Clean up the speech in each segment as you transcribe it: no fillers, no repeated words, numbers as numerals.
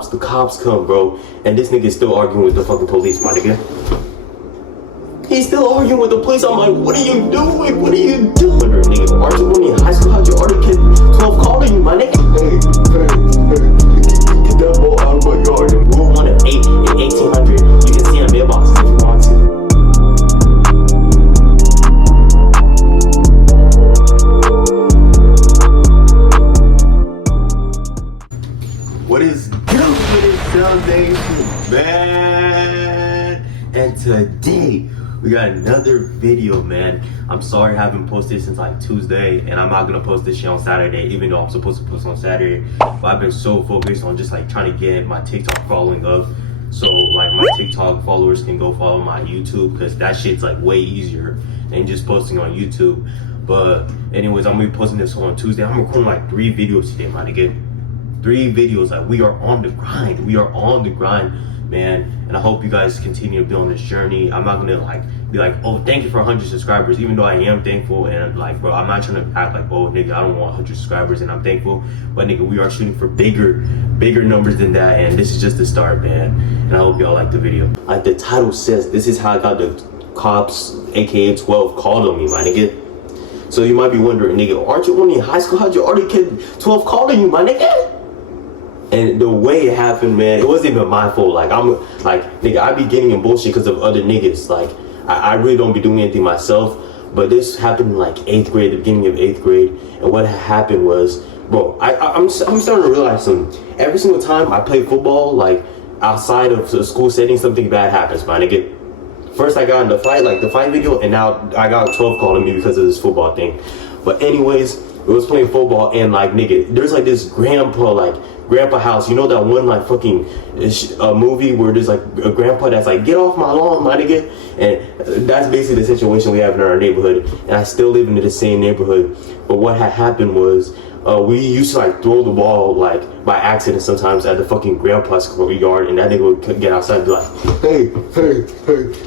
the cops come, bro. And this nigga's still arguing with the fucking police, my nigga. He's still arguing with the police. I'm like, what are you doing? What are you doing? Nigga, aren't you going in high school? How'd you already kid 12 calling you, my nigga? Hey, get that ball out of my yard. And rule 1 of 8 in 1800. You can see on MailBox if you want to. What is good with it, Sunday, man? And today we got another video, man. I'm sorry I haven't posted since like Tuesday, and I'm not gonna post this shit on Saturday, even though I'm supposed to post on Saturday. But I've been so focused on just like trying to get my TikTok following up, so like my TikTok followers can go follow my YouTube, because that shit's like way easier than just posting on YouTube. But anyways, I'm gonna be posting this on Tuesday. I'm recording like 3 videos today, man. Again, 3 videos. Like, we are on the grind. We are on the grind, man. And I hope you guys continue to be on this journey. I'm not gonna like be like, oh, thank you for 100 subscribers, even though I am thankful. And like, bro, I'm not trying to act like, oh, nigga, I don't want 100 subscribers and I'm thankful. But nigga, we are shooting for bigger numbers than that. And this is just the start, man. And I hope y'all like the video. Like the title says, this is how I got the cops, aka 12, called on me, my nigga. So you might be wondering, nigga, aren't you only in high school? How'd you already kid 12 calling you, my nigga? And the way it happened, man, it wasn't even my fault. Like, I'm like, nigga, I be getting in bullshit because of other niggas. Like, I really don't be doing anything myself. But this happened in like 8th grade, the beginning of 8th grade. And what happened was, bro, I'm starting to realize something. Every single time I play football, like outside of the school setting, something bad happens, man. Nigga, first I got in the fight, like the fight video, and now I got 12 calling me because of this football thing. But anyways, we was playing football, and like, nigga, there's like this grandpa house, you know that one like fucking movie where there's like a grandpa that's like, get off my lawn, my nigga. And that's basically the situation we have in our neighborhood, and I still live in the same neighborhood. But what had happened was, we used to like throw the ball like by accident sometimes at the fucking grandpa's yard, and that nigga would get outside and be like, hey,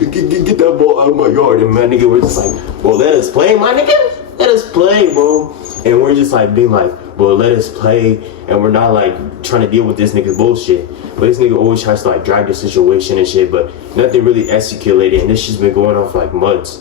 get that ball out of my yard. And my nigga, we're just like, well, let us play, my nigga, let us play, bro. And we're just like being like, bro, let us play. And we're not like trying to deal with this nigga's bullshit. But this nigga always tries to like drag the situation and shit, but nothing really escalated, and this shit's been going on for like months.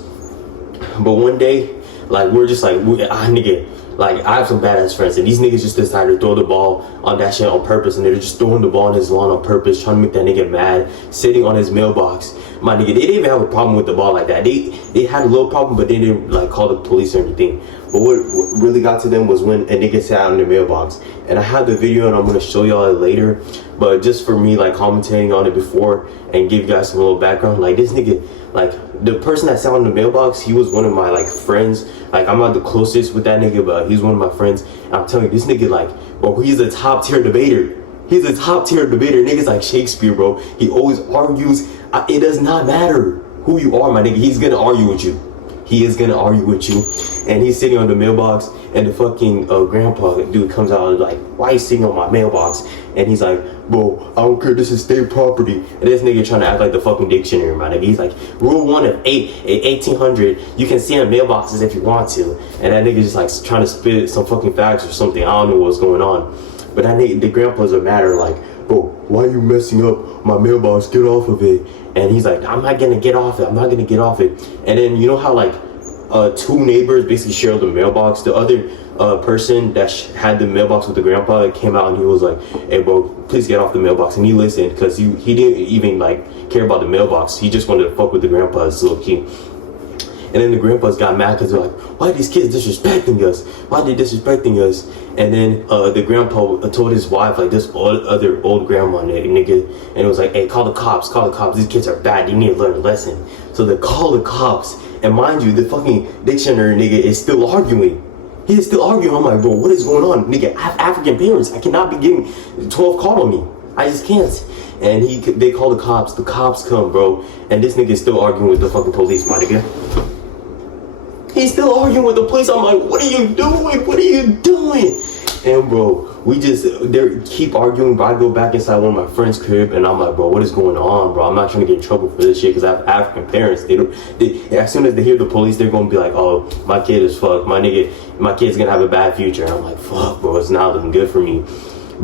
But one day, like, we're just like, nigga, like, I have some badass friends, and these niggas just decided to throw the ball on that shit on purpose, and they're just throwing the ball on his lawn on purpose, trying to make that nigga mad, sitting on his mailbox. My nigga, they didn't even have a problem with the ball like that. They had a little problem, but they didn't like call the police or anything. But what really got to them was when a nigga sat on their mailbox. And I have the video, and I'm gonna show y'all it later. But just for me, like, commentating on it before and give you guys some little background, like, this nigga, like, the person that sat on the mailbox, he was one of my like friends. Like, I'm not the closest with that nigga, but he's one of my friends. And I'm telling you, this nigga, like, bro, he's a top tier debater. He's a top tier debater. Nigga's like Shakespeare, bro. He always argues. It does not matter who you are, my nigga. He's gonna argue with you. He is gonna argue with you. And he's sitting on the mailbox, and the fucking grandpa dude comes out and like, why are you sitting on my mailbox? And he's like, bro, I don't care, this is state property. And this nigga trying to act like the fucking dictionary, man. He's like, rule 1 of 8 in 1800, you can see on mailboxes if you want to. And that nigga just like trying to spit some fucking facts or something. I don't know what's going on. But that nigga, the grandpas are mad, are like, bro, why are you messing up my mailbox? Get off of it. And he's like, I'm not gonna get off it. I'm not gonna get off it. And then you know how like 2 neighbors basically share the mailbox. The other person that had the mailbox with the grandpa came out, and he was like, hey, bro, please get off the mailbox. And he listened, because he didn't even like care about the mailbox. He just wanted to fuck with the grandpa's little key. And then the grandpas got mad because they're like, why are these kids disrespecting us? Why are they disrespecting us? And then the grandpa told his wife, like, this other old grandma, nigga, and it was like, hey, call the cops, these kids are bad, they need to learn a lesson. So they call the cops, and mind you, the fucking dictionary nigga is still arguing. He is still arguing. I'm like, bro, what is going on? Nigga, I have African parents. I cannot be getting 12 called on me. I just can't. And they call the cops come, bro, and this nigga is still arguing with the fucking police, my nigga. He's still arguing with the police. I'm like, what are you doing? What are you doing? And bro, they keep arguing, but I go back inside one of my friend's crib, and I'm like, bro, what is going on, bro? I'm not trying to get in trouble for this shit, because I have African parents. As soon as they hear the police, they're gonna be like, oh, my kid is fucked. My kid's gonna have a bad future. And I'm like, fuck, bro, it's not looking good for me.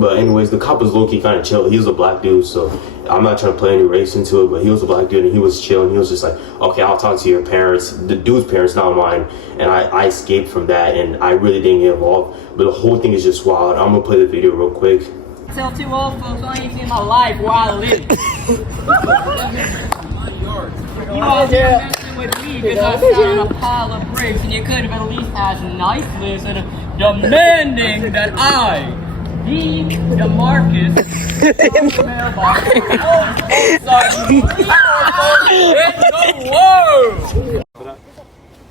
But anyways, the cop was low-key kind of chill. He was a black dude, so I'm not trying to play any race into it, but he was a black dude and he was chill, and he was just like, okay, I'll talk to your parents, the dude's parents, not mine. And I escaped from that, and I really didn't get involved. But the whole thing is just wild. I'm gonna play the video real quick. Tell two old folks I ain't seen my life while I live. You out there messing with me because I sat on a pile of bricks, and you could have at least asked nicely instead of demanding that I, the DeMarcus, MailBox, sorry, in the world.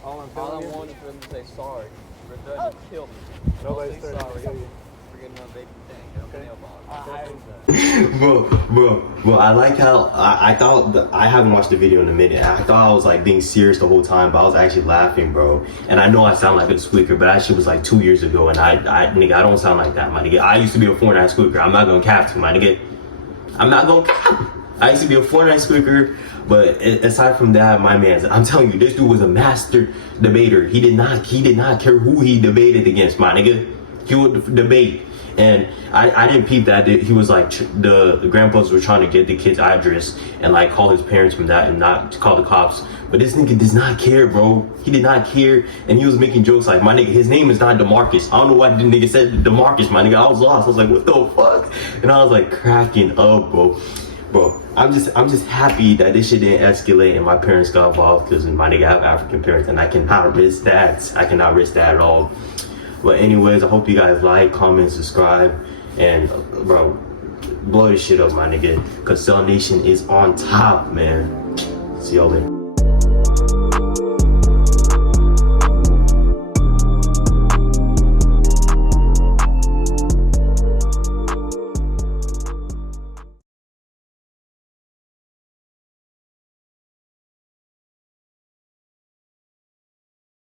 All I wanted for them to say sorry. Redundant killed me. Nobody's sorry. We're getting on baby thing. Bro, I like how I thought I haven't watched the video in a minute. I thought I was like being serious the whole time, but I was actually laughing, bro. And I know I sound like a squeaker, but that shit was like 2 years ago, and nigga, I don't sound like that, my nigga. I used to be a Fortnite squeaker. I'm not gonna cap to my nigga. I'm not gonna cap. I used to be a Fortnite squeaker, but aside from that, my man, I'm telling you, this dude was a master debater. He did not care who he debated against, my nigga. He would debate. And I didn't peep that he was like, the grandpas were trying to get the kid's address and like call his parents from that and not call the cops. But this nigga does not care, bro. He did not care, and he was making jokes like, my nigga, his name is not DeMarcus. I don't know why the nigga said DeMarcus, my nigga. I was lost. I was like, what the fuck? And I was like cracking up, bro. Bro, I'm just happy that this shit didn't escalate and my parents got involved, because my nigga have African parents and I cannot risk that. I cannot risk that at all. But anyways, I hope you guys like, comment, subscribe, and bro, blow this shit up, my nigga, because Cell Nation is on top, man. See y'all later.